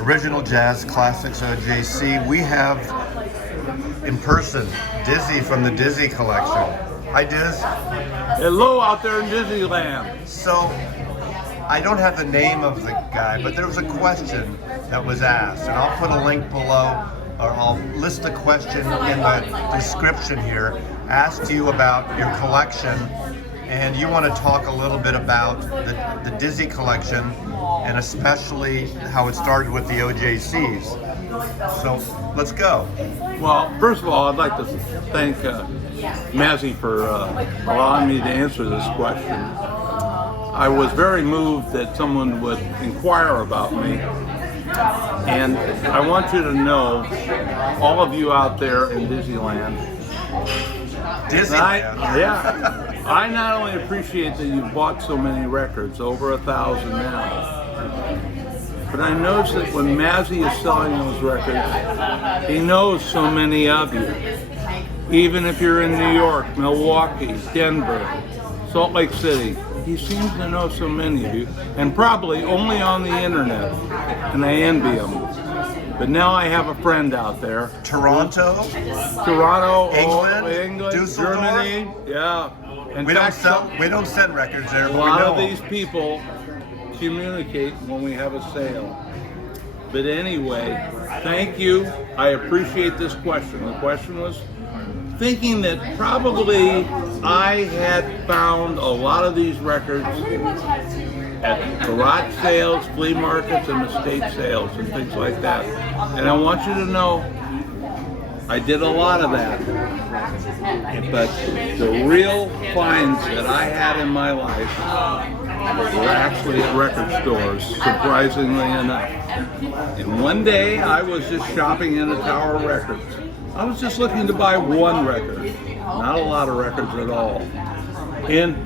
Original Jazz Classics OJC. We have in person Dizzy from the Dizzy Collection. Hi, Diz. Hello out there in Disneyland. So, I don't have the name of the guy, but there was a question that was asked, and I'll put a link below, or I'll list the question in the description here. Asked you about your collection, and you want to talk a little bit about the Dizzy collection, and especially how it started with the OJCs. So let's go. Well, first of all, I'd like to thank Mazzy for allowing me to answer this question. I was very moved that someone would inquire about me, and I want you to know, all of you out there in Disneyland, I not only appreciate that you've bought so many records, over 1,000 now, but I noticed that when Mazzy is selling those records, he knows so many of you. Even if you're in New York, Milwaukee, Denver, Salt Lake City, he seems to know so many of you, and probably only on the internet, and I envy him. But now I have a friend out there. Toronto, England, Germany, yeah. In fact, we don't send records there. A lot of these people communicate when we have a sale. But anyway, thank you. I appreciate this question. The question was thinking that probably I had found a lot of these records at garage sales, flea markets, and estate sales, and things like that. And I want you to know, I did a lot of that. But the real finds that I had in my life were actually at record stores, surprisingly enough. And one day, I was just shopping in a Tower of Records. I was just looking to buy one record, not a lot of records at all. And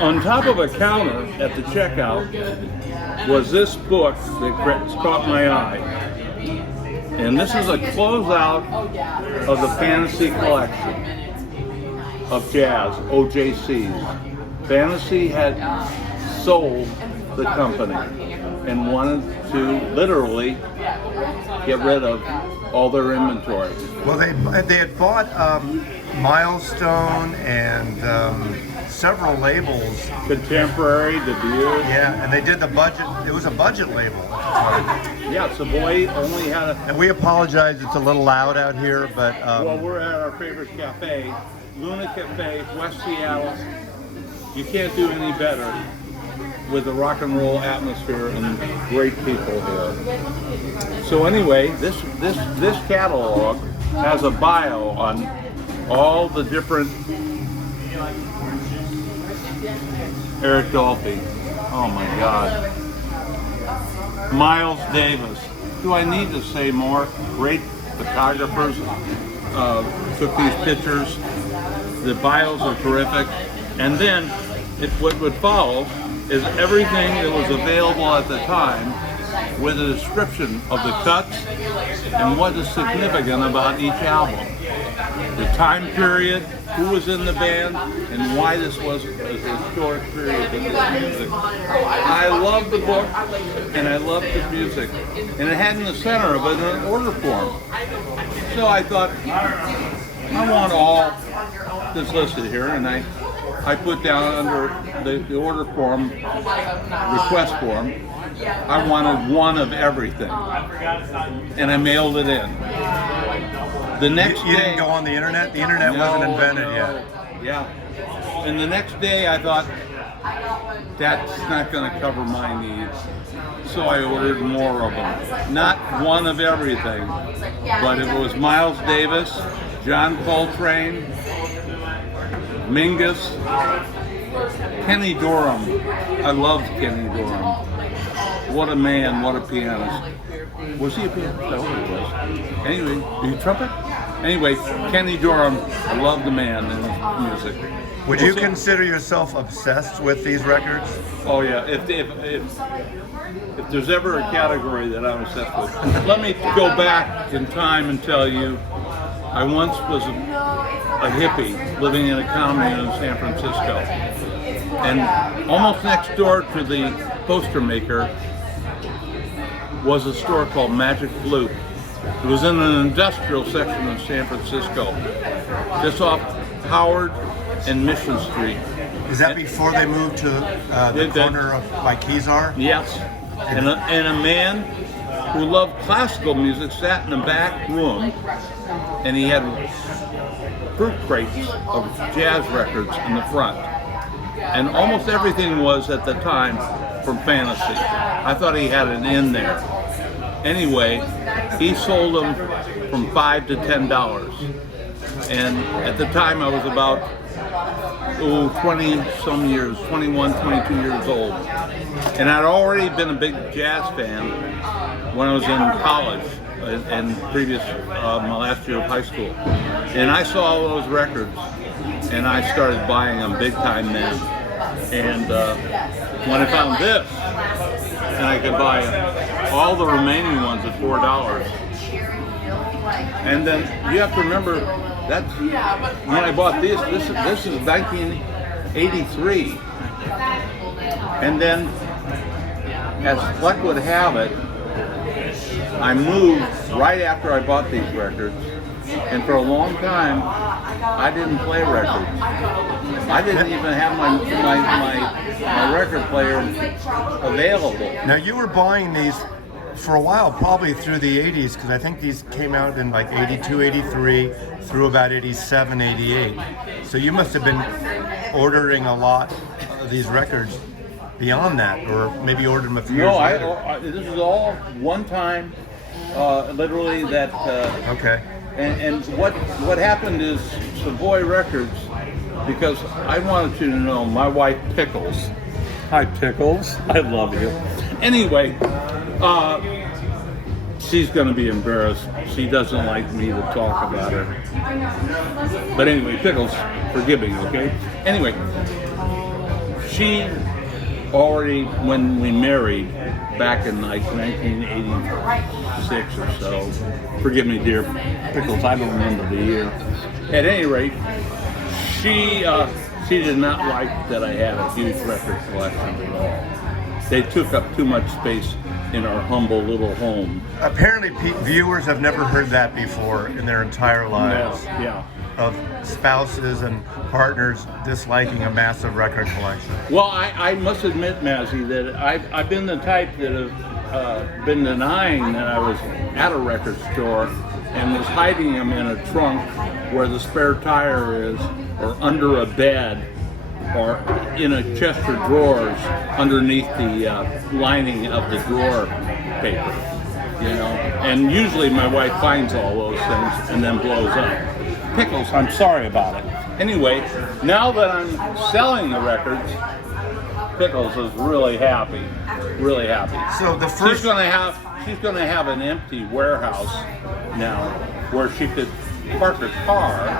on top of a counter at the checkout was this book that caught my eye. And this is a closeout of the Fantasy collection of jazz, OJCs. Fantasy had sold the company and wanted to literally get rid of all their inventory. Well, they had bought Milestone and several labels. Contemporary, debut. Yeah, and they did the budget. It was a budget label at the time. Yeah, Savoy only had a... And we apologize, it's a little loud out here, but... well, we're at our favorite cafe, Luna Cafe, West Seattle. You can't do any better with the rock and roll atmosphere and great people here. So anyway, this catalog has a bio on all the different... Eric Dolphy. Oh my God. Miles Davis. Do I need to say more? Great photographers took these pictures. The bios are terrific. And then what would follow is everything that was available at the time with a description of the cuts and what is significant about each album. The time period, who was in the band, and why this was a historic period of this music. I love the book, and I love the music. And it had in the center of it an order form. So I thought, I want all that's listed here, and I put down under the order form, request form, I wanted one of everything. And I mailed it in. The next day... You didn't go on the internet? The internet wasn't invented yet. Yeah. And the next day I thought, that's not going to cover my needs. So I ordered more of them. Not one of everything, but it was Miles Davis, John Coltrane, Mingus, Kenny Dorham. I loved Kenny Dorham. What a man, what a pianist. Was he a pianist? No, he was. Anyway, did he trumpet? Anyway, Kenny Dorham, I love the man and his music. Would you consider yourself obsessed with these records? Oh yeah, if there's ever a category that I'm obsessed with. Let me go back in time and tell you, I once was a hippie living in a commune in San Francisco. And almost next door to the poster maker was a store called Magic Flute. It was in an industrial section of San Francisco, just off Howard and Mission Street. Is that before they moved to the corner of by Kezar? Yes. And a man who loved classical music sat in the back room, and he had fruit crates of jazz records in the front. And almost everything was, at the time, from fantasy. I thought he had it in there. Anyway, he sold them from $5 to $10. And at the time I was about 20 some years, 21, 22 years old. And I'd already been a big jazz fan when I was in college and previous, my last year of high school. And I saw all those records and I started buying them big time then. And when I found this, and I could buy all the remaining ones at $4. And then you have to remember, that's when I bought this is 1983. And then, as luck would have it, I moved right after I bought these records, and for a long time, I didn't play records. I didn't even have my record player available. Now you were buying these for a while, probably through the 80s, because I think these came out in like 82, 83, through about 87, 88. So you must have been ordering a lot of these records beyond that, or maybe ordered them a few years later. No, this is all one time, literally that. Okay. And what happened is Savoy Records, because I wanted you to know, my wife Pickles. Hi Pickles, I love you. Anyway, she's going to be embarrassed. She doesn't like me to talk about her. But anyway, Pickles, forgive me, okay? Anyway, she already, when we married back in like 1986 or so, forgive me dear Pickles, I don't remember the year. At any rate, she did not like that I had a huge record collection at all. They took up too much space in our humble little home. Apparently, viewers have never heard that before in their entire lives. No, yeah. Of spouses and partners disliking a massive record collection. Well, I must admit, Mazzy, that I've been the type that have been denying that I was at a record store and was hiding them in a trunk where the spare tire is, or under a bed, or in a chest of drawers underneath the lining of the drawer paper, you know. And usually my wife finds all those things and then blows up. Pickles, I'm sorry about it. Anyway, now that I'm selling the records, Pickles is really happy, really happy. So the first, she's gonna have an empty warehouse now where she could park her car,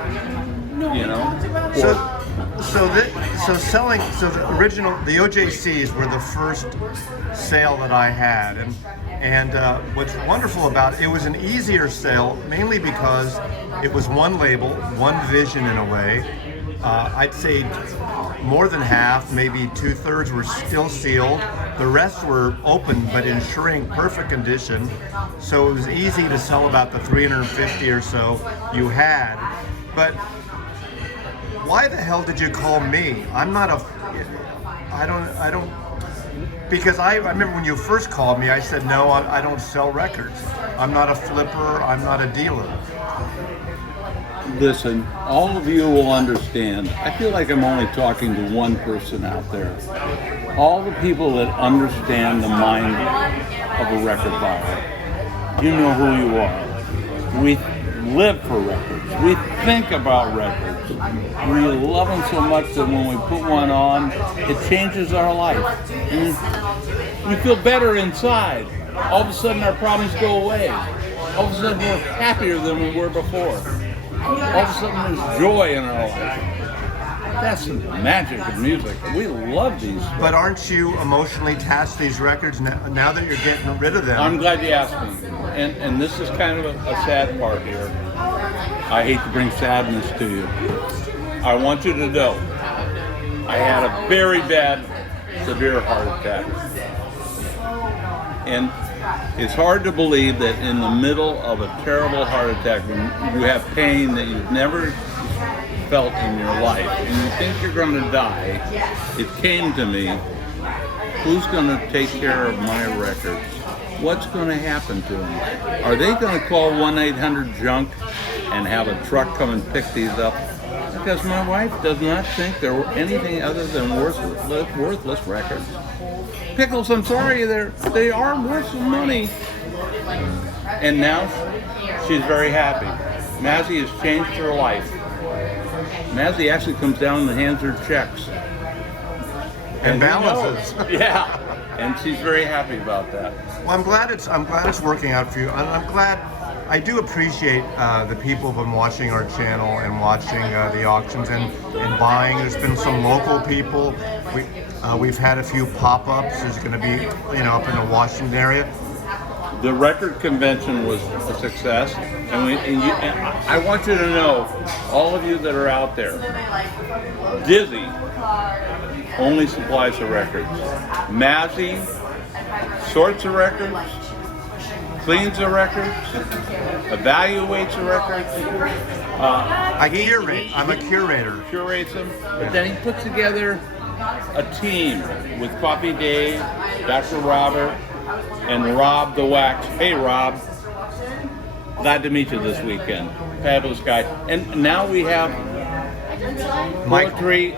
you know. So the original, the OJCs were the first sale that I had, and what's wonderful about it was an easier sale, mainly because it was one label, one vision in a way. I'd say more than half, maybe 2/3 were still sealed. The rest were open but in shrink, perfect condition. So it was easy to sell about the 350 or so you had. But why the hell did you call me? I don't, because I remember when you first called me, I said, no, I don't sell records. I'm not a flipper, I'm not a dealer. Listen, all of you will understand. I feel like I'm only talking to one person out there. All the people that understand the mind of a record buyer, you know who you are. We live for records. We think about records. We love them so much that when we put one on, it changes our life. And we feel better inside. All of a sudden our problems go away. All of a sudden we're happier than we were before. All of a sudden there's joy in our life. That's the magic of music. We love these. But aren't you emotionally attached to these records now that you're getting rid of them? I'm glad you asked me. And this is kind of a sad part here. I hate to bring sadness to you. I want you to know I had a very bad, severe heart attack. And It's hard to believe that in the middle of a terrible heart attack, when you have pain that you've never felt in your life, and you think you're going to die, it came to me, who's going to take care of my records? What's going to happen to them? Are they going to call 1-800-JUNK and have a truck come and pick these up? Because my wife does not think they're anything other than worthless records. Pickles, I'm sorry, they are worth some money. And now she's very happy. Mazzy has changed her life. Mazzy actually comes down and hands her checks. And balances. Yeah, and she's very happy about that. Well, I'm glad it's working out for you. I'm glad. I do appreciate the people who've been watching our channel and watching the auctions and buying. There's been some local people. We've had a few pop-ups. There's going to be, up in the Washington area. The record convention was a success, and I want you to know, all of you that are out there, Dizzy only supplies the records. Mazzy sorts the records, cleans the records, evaluates the records. I curate. I'm a curator. Curates them, but then he puts together a team with Coffee Dave, Dr. Robert, and Rob the Wax. Hey, Rob. Glad to meet you this weekend. Fabulous guy. And now we have poetry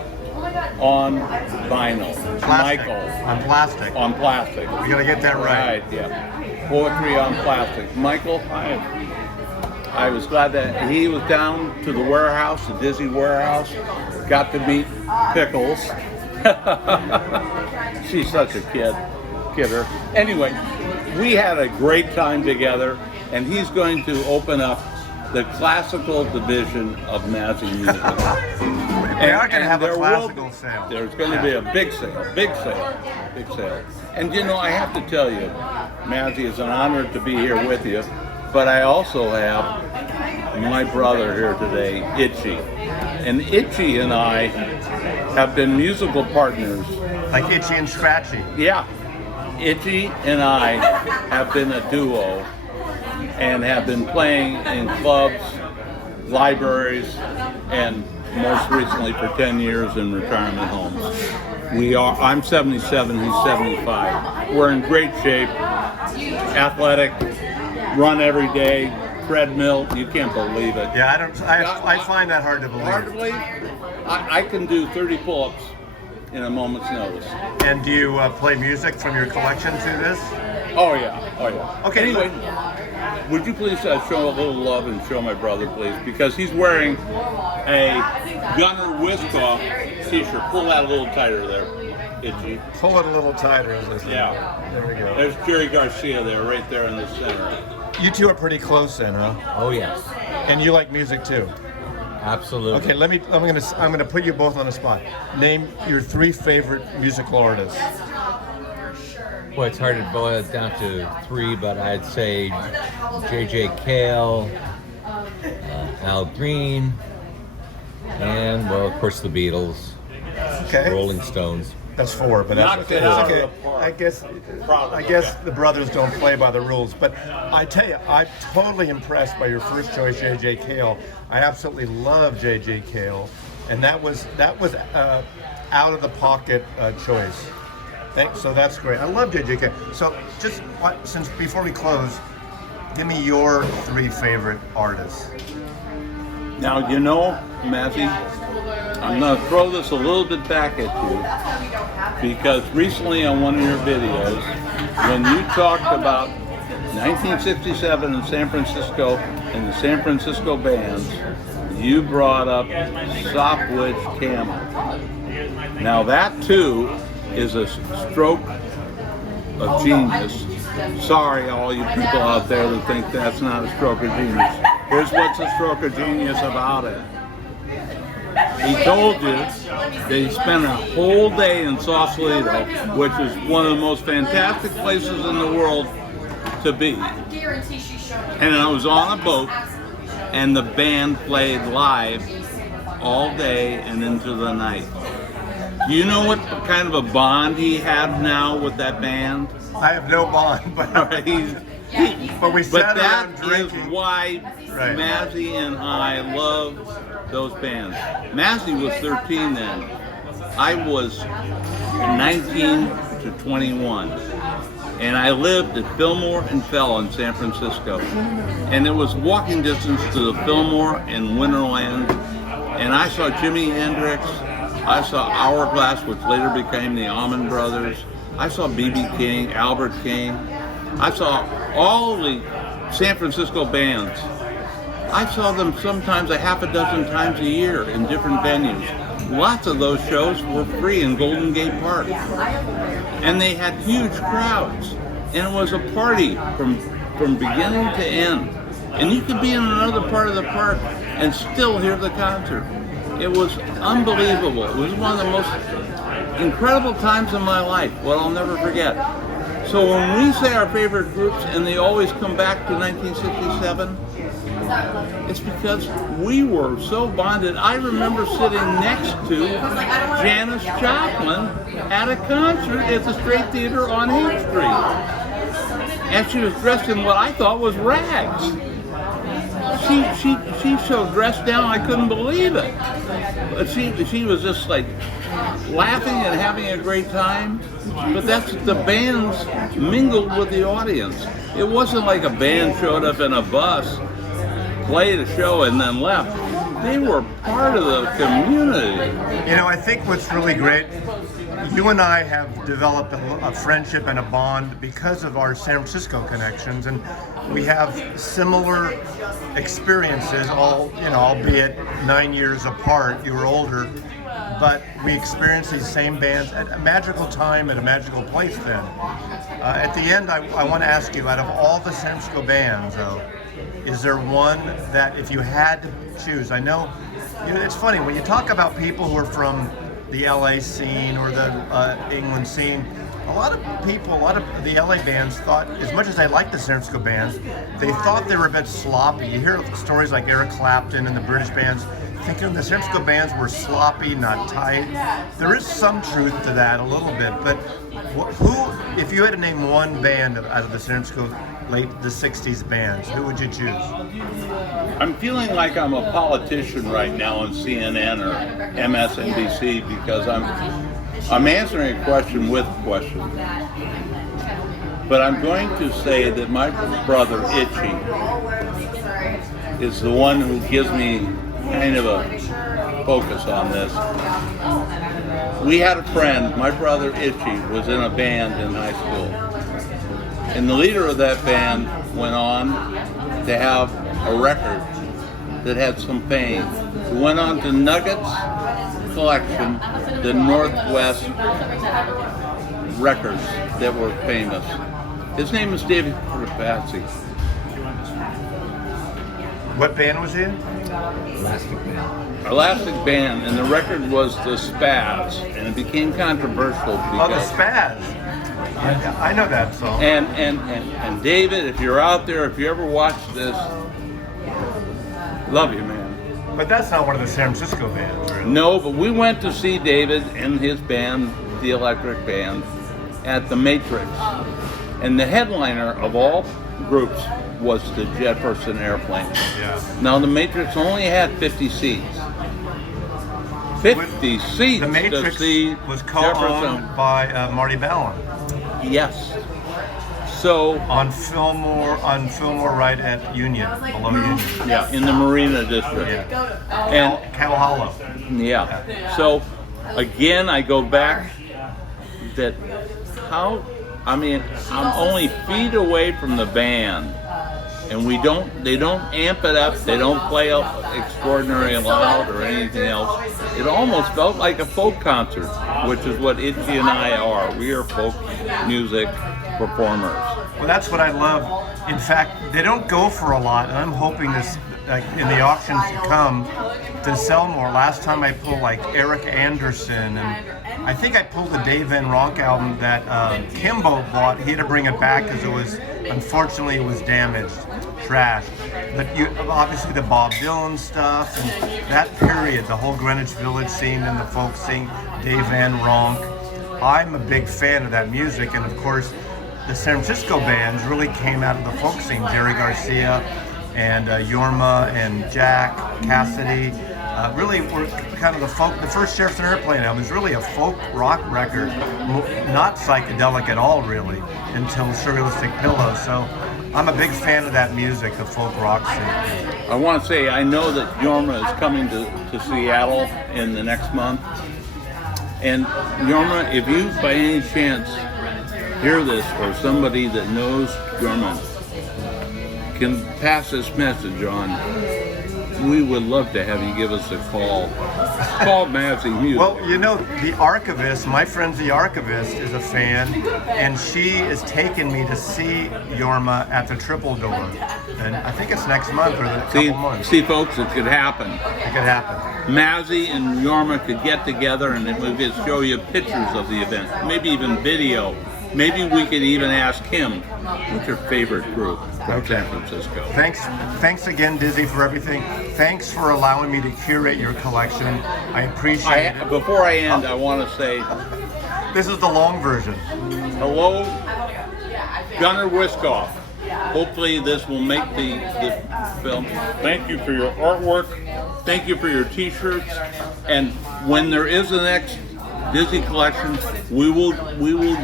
on vinyl. Plastic. Michael. On plastic. On plastic. We gotta get that right. Yeah. Poetry on plastic. Michael, I was glad that he was down to the warehouse, the Dizzy warehouse. Got to meet Pickles. She's such a kidder. Anyway, we had a great time together, and he's going to open up the classical division of Mazzy Music. We are going to have a classical sale. There's going to be a big sale. And I have to tell you, Mazzy, it's an honor to be here with you, but I also have my brother here today, Itchy. And Itchy and I have been musical partners. Like Itchy and Scratchy. Yeah. Itchy and I have been a duo and have been playing in clubs, libraries, and most recently for 10 years in retirement homes. I'm 77, he's 75. We're in great shape, athletic, run every day, treadmill, you can't believe it. Yeah, I find that hard to believe. Hard to believe? I can do 30 pull-ups in a moment's notice. And do you play music from your collection to this? Oh yeah. Okay. Anyway, would you please show a little love and show my brother, please, because he's wearing a Gunner Wiskoff t-shirt. Pull that a little tighter there, Itchy. Pull it a little tighter. Yeah. There we go. There's Jerry Garcia there, right there in the center. You two are pretty close then, huh? Oh yes, And you like music too? absolutely. Okay, I'm gonna put you both on the spot. Name your 3 favorite musical artists. Well, it's hard to boil it down to 3, but I'd say J.J. Cale, Al Green, and well, of course, the Beatles, Okay. Rolling Stones. That's 4, but Knocked that's it out okay. of the park. I guess the brothers don't play by the rules. But I tell you, I'm totally impressed by your first choice, J.J. Cale. I absolutely love J.J. Cale, and that was out of the pocket choice. So that's great. I love J.J. Cale. So since before we close, give me your 3 favorite artists. Now, Mazzy, I'm going to throw this a little bit back at you because recently on one of your videos, when you talked about 1967 in San Francisco and the San Francisco bands, you brought up Sopwith Camel. Now that too is a stroke of genius. Sorry, all you people out there that think that's not a stroke of genius. Here's what's a stroke of genius about it. He told you that he spent a whole day in Sausalito, which is one of the most fantastic places in the world to be. And I was on a boat, and the band played live all day and into the night. Do you know what kind of a bond he had now with that band? I have no bond, but but we But sat that around is drinking. why Right. Mazzy and I love those bands. Mazzy was 13 then. I was 19 to 21. And I lived at Fillmore and Fell in San Francisco. And it was walking distance to the Fillmore and Winterland. And I saw Jimi Hendrix. I saw Hourglass, which later became the Allman Brothers. I saw B.B. King, Albert King. I saw all the San Francisco bands. I saw them sometimes a half a dozen times a year in different venues. Lots of those shows were free in Golden Gate Park. And they had huge crowds. And it was a party from beginning to end. And you could be in another part of the park and still hear the concert. It was unbelievable. It was one of the most incredible times in my life, what I'll never forget. So when we say our favorite groups and they always come back to 1967, it's because we were so bonded. I remember sitting next to Janis Joplin at a concert at the Straight Theater on 8th Street. And she was dressed in what I thought was rags. She so dressed down I couldn't believe it. But she was just like laughing and having a great time. But that's the bands mingled with the audience. It wasn't like a band showed up in a bus, played a show, and then left. They were part of the community. You know, I think what's really great, you and I have developed a friendship and a bond because of our San Francisco connections, and we have similar experiences, albeit 9 years apart. You were older, but we experienced these same bands at a magical time, at a magical place then. At the end, I want to ask you, out of all the San Francisco bands, though, is there one that if you had to choose, I know, it's funny, when you talk about people who are from the LA scene or the England scene, a lot of the LA bands thought, as much as they liked the San Francisco bands, they thought they were a bit sloppy. You hear stories like Eric Clapton and the British bands thinking the San Francisco bands were sloppy, not tight. There is some truth to that, a little bit, but who, if you had to name one band out of the San Francisco the 60s bands, who would you choose? I'm feeling like I'm a politician right now on CNN or MSNBC because I'm answering a question with a question. But I'm going to say that my brother Itchy is the one who gives me kind of a focus on this. We had a friend, my brother Itchy was in a band in high school. And the leader of that band went on to have a record that had some fame. He went on to Nuggets Collection, the Northwest records that were famous. His name is David Crapazzi. What band was he in? Elastic Band, and the record was the Spaz, and it became controversial because... Oh, the Spaz. I know that song. And David, if you're out there, if you ever watch this, love you, man. But that's not one of the San Francisco bands, really. No, but we went to see David and his band, the Electric Band, at the Matrix. And the headliner of all groups was the Jefferson Airplane. Yeah. Now, the Matrix only had 50 seats. 50 seats The Matrix to see was co-owned Jefferson. by Marty Ballin. Yes. So On Fillmore right at Union, below Union. yeah, in the Marina District. Yeah. And Cow Hollow. yeah. So again, I go back that I'm only feet away from the band, and they don't amp it up, they don't play extraordinary loud or anything else. It almost felt like a folk concert, which is what Itchy and I are. We are folk music performers. Well, that's what I love. In fact, they don't go for a lot, and I'm hoping this, like in the auctions to come, to sell more. Last time I pulled like Eric Anderson, and I think I pulled the Dave Van Ronk album that Kimbo bought. He had to bring it back because unfortunately it was damaged. trash. But you obviously the Bob Dylan stuff and that period, the whole Greenwich Village scene and the folk scene, Dave Van Ronk. I'm a big fan of that music, and of course, the San Francisco bands really came out of the folk scene. Jerry Garcia and Yorma and Jack Cassidy really were kind of the folk. The first Sheriff's and Airplane album is really a folk rock record, not psychedelic at all, really, until Surrealistic Pillow. So I'm a big fan of that music, the folk rock scene. I want to say I know that Yorma is coming to Seattle in the next month. And Yorma, if you by any chance hear this, or somebody that knows Yorma can pass this message on, we would love to have you give us a call. Call Mazzy Music. Well, you know, the archivist, my friend the archivist, is a fan, and she is taking me to see Yorma at the Triple Door. And I think it's next month or a couple months. See, folks, it could happen. It could happen. Mazzy and Yorma could get together and we could show you pictures of the event, maybe even video. Maybe we could even ask him, what's your favorite group from San Francisco? Thanks again, Dizzy, for everything. Thanks for allowing me to curate your collection. I appreciate it. Before I end, I want to say, this is the long version. hello, Gunnar Wiskoff. Hopefully this will make the film. Thank you for your artwork. Thank you for your t-shirts. And when there is the next Dizzy collection, we will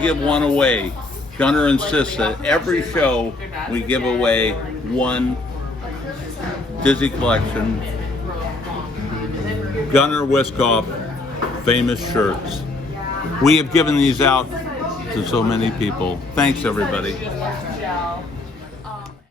give one away. Gunnar insists that every show we give away one Dizzy collection Gunnar Wiskoff famous shirts. We have given these out to so many people. Thanks, everybody.